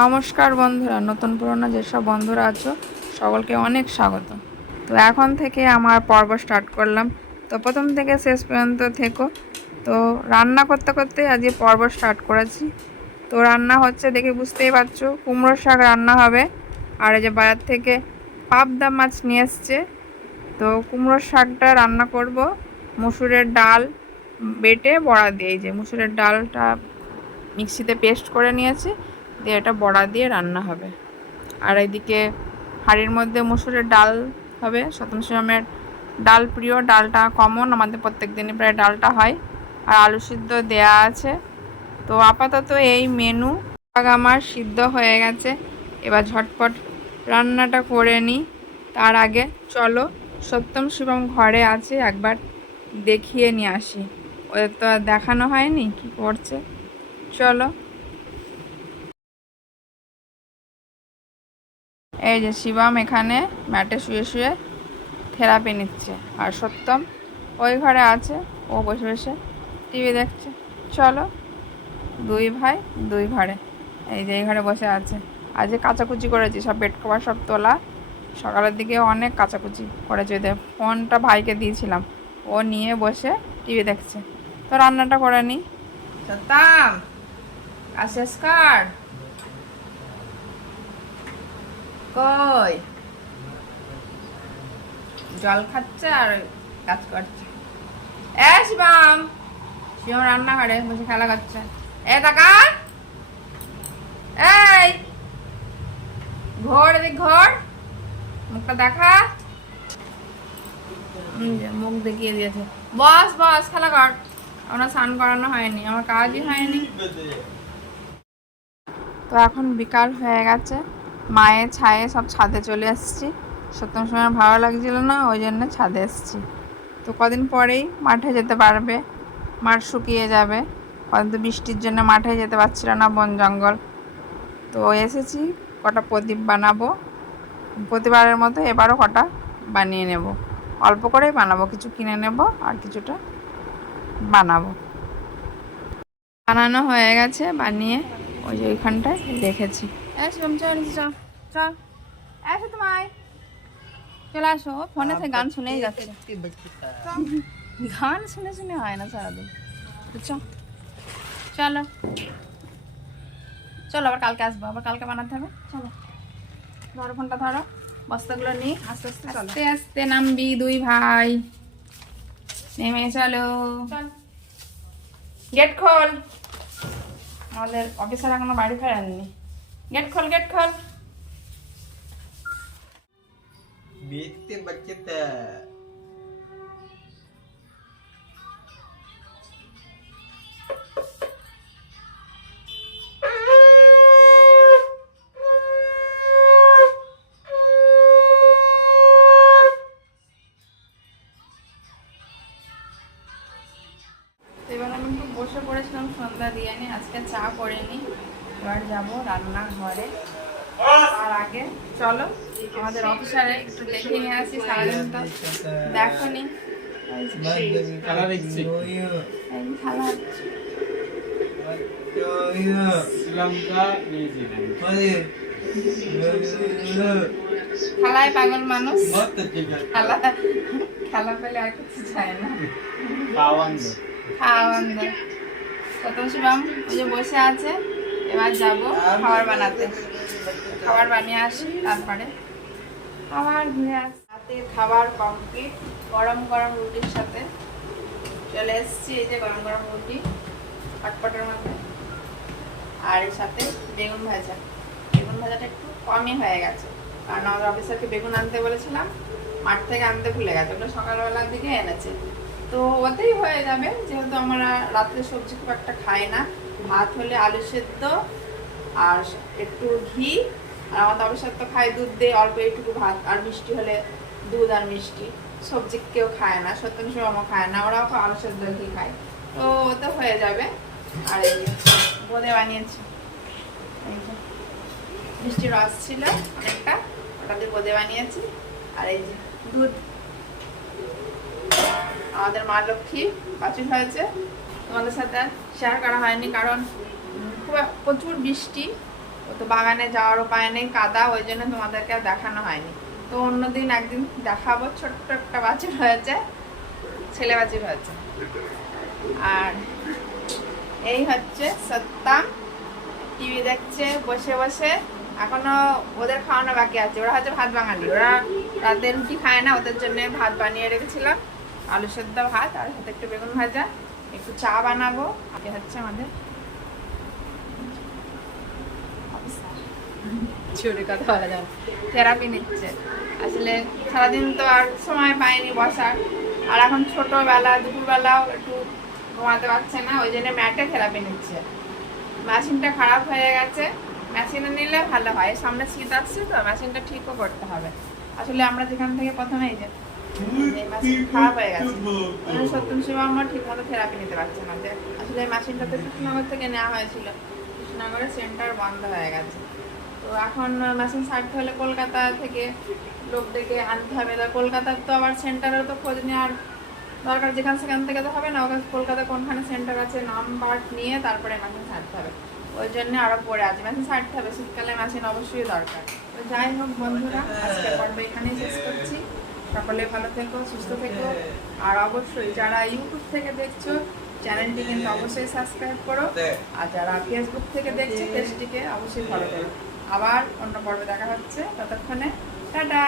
নমস্কার বন্ধুরা, নতুন পুরনো যেসব বন্ধুরা আছো, সকলকে অনেক স্বাগত। তো এখন থেকে আমার পর্ব স্টার্ট করলাম। তো প্রথম থেকে শেষ পর্যন্ত থেকো। তো রান্না করতে করতে আজকে পর্ব স্টার্ট করেছি, তো রান্না হচ্ছে দেখে বুঝতেই পারছ, কুমড়ো শাক রান্না হবে। আর এই যে বাজার থেকে পাবদা মাছ নিয়ে এসছে। তো কুমড়োর শাকটা রান্না করব। মুসুরের ডাল বেটে বড়া দিয়ে যে মুসুরের ডালটা মিক্সিতে পেস্ট করে নিয়েছি। দিয়ে এটা বড়া দিয়ে রান্না হবে। আর এইদিকে হাঁড়ির মধ্যে মুসুরের ডাল হবে। সতম শিবমের ডাল প্রিয়, ডালটা কমন আমাদের প্রত্যেক দিনই প্রায় ডালটা হয়। আর আলু সিদ্ধ দেয়া আছে। তো আপাতত এই মেনু আমার সিদ্ধ হয়ে গেছে। এবার ঝটপট রান্নাটা করে নিই। তার আগে চলো সত্যম শিবম ঘরে আছে, একবার দেখিয়ে নিয়ে আসি। ওদের তো আর দেখানো হয়নি, কি করছে? চলো এই যে শিবম এখানে ম্যাটে শুয়ে শুয়ে থেরাপি নিচ্ছে। আর সত্যম ওই ঘরে আছে, ও বসে বসে টিভি দেখছে। চলো, দুই ভাই, দুই ঘরে। এই যে এই ঘরে বসে আছে। আজ যে কাচাকুচি করেছি, সব বেড কভার, সব তোলা। সকালের দিকে অনেক কাচাকুচি করেছে ওদের। ফোনটা ভাইকে দিয়েছিলাম। ও নিয়ে বসে টিভি দেখছে। তো রান্নাটা করে নিই সত্যাম আসিস কার কই? জল খাচ্ছে আর কাজ করছে। এ শিবম শিবম রান্নাঘরে বসে খেলা করছে। এ টাকা এই, ঘর এদিক ঘর, মুখটা দেখা। মুখ দেখিয়ে দিয়েছে। বস বস, খেলা কর। আমরা স্নান করানো হয়নি, আমার কাজই হয়নি। তো এখন বিকাল হয়ে গেছে। মায়ের ছায়ে সব ছাদে চলে এসেছি সত্যম সময় ভালো লাগছিল না, ওই জন্য ছাদে এসেছি। তো কদিন পরেই মাঠে যেতে পারবে। মাঠ শুকিয়ে যাবে। কদিন তো বৃষ্টির জন্য মাঠে যেতে পারছিল না, বন জঙ্গল। তো এসেছি, কটা প্রদীপ বানাবো। প্রতিবারের মতো এবারও কটা বানিয়ে নেব। অল্প করেই বানাবো, কিছু কিনে নেব আর কিছুটা বানাবো। বানানো হয়ে গেছে, বানিয়ে ওই যে ওইখানটায় রেখেছি। এসো চল চল চল এসো তোমায় চলে আসো ফোনে থেকে গান শুনেই যাচ্ছে গান শুনে শুনে হয় না সারাদিন চলো চলো আবার কালকে আসব আবার কালকে বানাতে হবে চলো ধরো ফোনটা ধরো বস্তাগুলো নিই আস্তে আস্তে আস্তে আস্তে নামবি দুই ভাই নেমে চলো গেট খোল আমাদের অফিসার এখনও বাড়ি ফেরেননি গেট খোল গেট খোল Bitte baceta. রান্নাঘরে তার আগে চলো আমাদের অফিসারে একটু দেখে নিয়ে আসি সারাদিন তো। দেখো নি. খেলায় পাগল মানুষ. খেলা খেলা পেলে আর কিছু চায় না. খাওয়ান। ওই যে বসে আছে। এবার যাব খাবার বানাতে। খাবার বানিয়ে আসি, তারপরে খাবার ঘুরে আস। রাতে খাবার কমপ্লিট গরম গরম রুটির সাথে চলে এসেছি, এই যে গরম গরম রুটি, পটপটের মধ্যে। আর এর সাথে বেগুন ভাজা। বেগুন ভাজাটা একটু কমই হয়ে গেছে, কারণ আমাদের অফিসারকে বেগুন আনতে বলেছিলাম, মাঠ থেকে আনতে ভুলে গেছে ওটা সকালবেলার দিকে এনেছে। তো ওতেই হয়ে যাবে, যেহেতু আমরা রাত্রে সবজি খুব একটা খাই না ভাত হলে আলু সেদ্ধ, আর একটু ঘি, আর আমাদের অবশ্য তো খায় দুধ দিয়ে অল্প একটুকু ভাত, আর মিষ্টি হলে দুধ আর মিষ্টি। সবজি কেউ খায় না, সত্যি সময় খায় না, ওরাও আলু সেদ্ধ ঘি খায়। তো ও তো হয়ে যাবে। আর এই বোঁদে বানিয়েছি। মিষ্টি রস ছিল অনেকটা, ওটা দিয়ে বোঁদে বানিয়েছি। আর এই যে দুধ। আমাদের মা লক্ষ্মী বাছুর হয়েছে। তোমাদের সাথে শেয়ার করা হয়নি কারণ খুব প্রচুর বৃষ্টি, তো বাগানে যাওয়ার উপায় নেই, কাদা, ওই জন্য তোমাদেরকে আর দেখানো হয়নি। তো অন্যদিন একদিন দেখাবো, ছোট্ট একটা বাছুর হয়েছে, ছেলে বাছুর হয়েছে। আর এই হচ্ছে সত্যাম টিভি দেখছে, বসে বসে, এখনও ওদের খাওয়ানো বাকি আছে। ওরা হচ্ছে ভাত বাঙালি, ওরা রাতে রুটি খায় না, ওদের জন্য ভাত বানিয়ে রেখেছিলাম, আলু সেদ্ধ ভাত আর সাথে একটু বেগুন ভাজা। একটু চা বানাবো। আগে হচ্ছে আমাদের চুরি কথা বলা যাবে থেরাপি নিচ্ছে। আসলে সারাদিন তো আর সময় পাইনি বসার। আর এখন ছোটবেলা দুপুরবেলাও একটু ঘুমাতে পারছে না ওই জন্য ম্যাটে থেরাপি নিচ্ছে। মেশিনটা খারাপ হয়ে গেছে। মেশিনে নিলে ভালো হয়। সামনে শীত আসছে তো মেশিনটা ঠিকও করতে হবে। আসলে আমরা যেখান থেকে প্রথমে এই যে থেরাপি নিতে পারছে না। যে আসলে থেকে নেওয়া হয়েছিল। সেন্টার বন্ধ হয়ে গেছে। তো এখন মেশিন সারতে হলে কলকাতা থেকে আনতে হবে। কলকাতার তো আবার সেন্টারেও তো খোঁজ নেওয়ার দরকার। যেখান সেখান থেকে তো হবে না। কলকাতা কোনখানে সেন্টার আছে নাম্বার নিয়ে তারপরে মেশিন ছাড়তে হবে। ওই জন্য আরও পড়ে আছে। মেশিন ছাড়তে হবে। শীতকালে মেশিন অবশ্যই দরকার। তো যাই হোক বন্ধুরা পর্ব এখানেই শেষ করছি। সকলে ভালো থেকো, সুস্থ থেকো। আর অবশ্যই যারা ইউটিউব থেকে দেখছ চ্যানেলটি কিন্তু অবশ্যই সাবস্ক্রাইব করো। আর যারা ফেসবুক থেকে দেখছ, পেজটিকে অবশ্যই ফলো করো। আবার অন্য পর্বে দেখা হচ্ছে। ততক্ষণে, টাটা!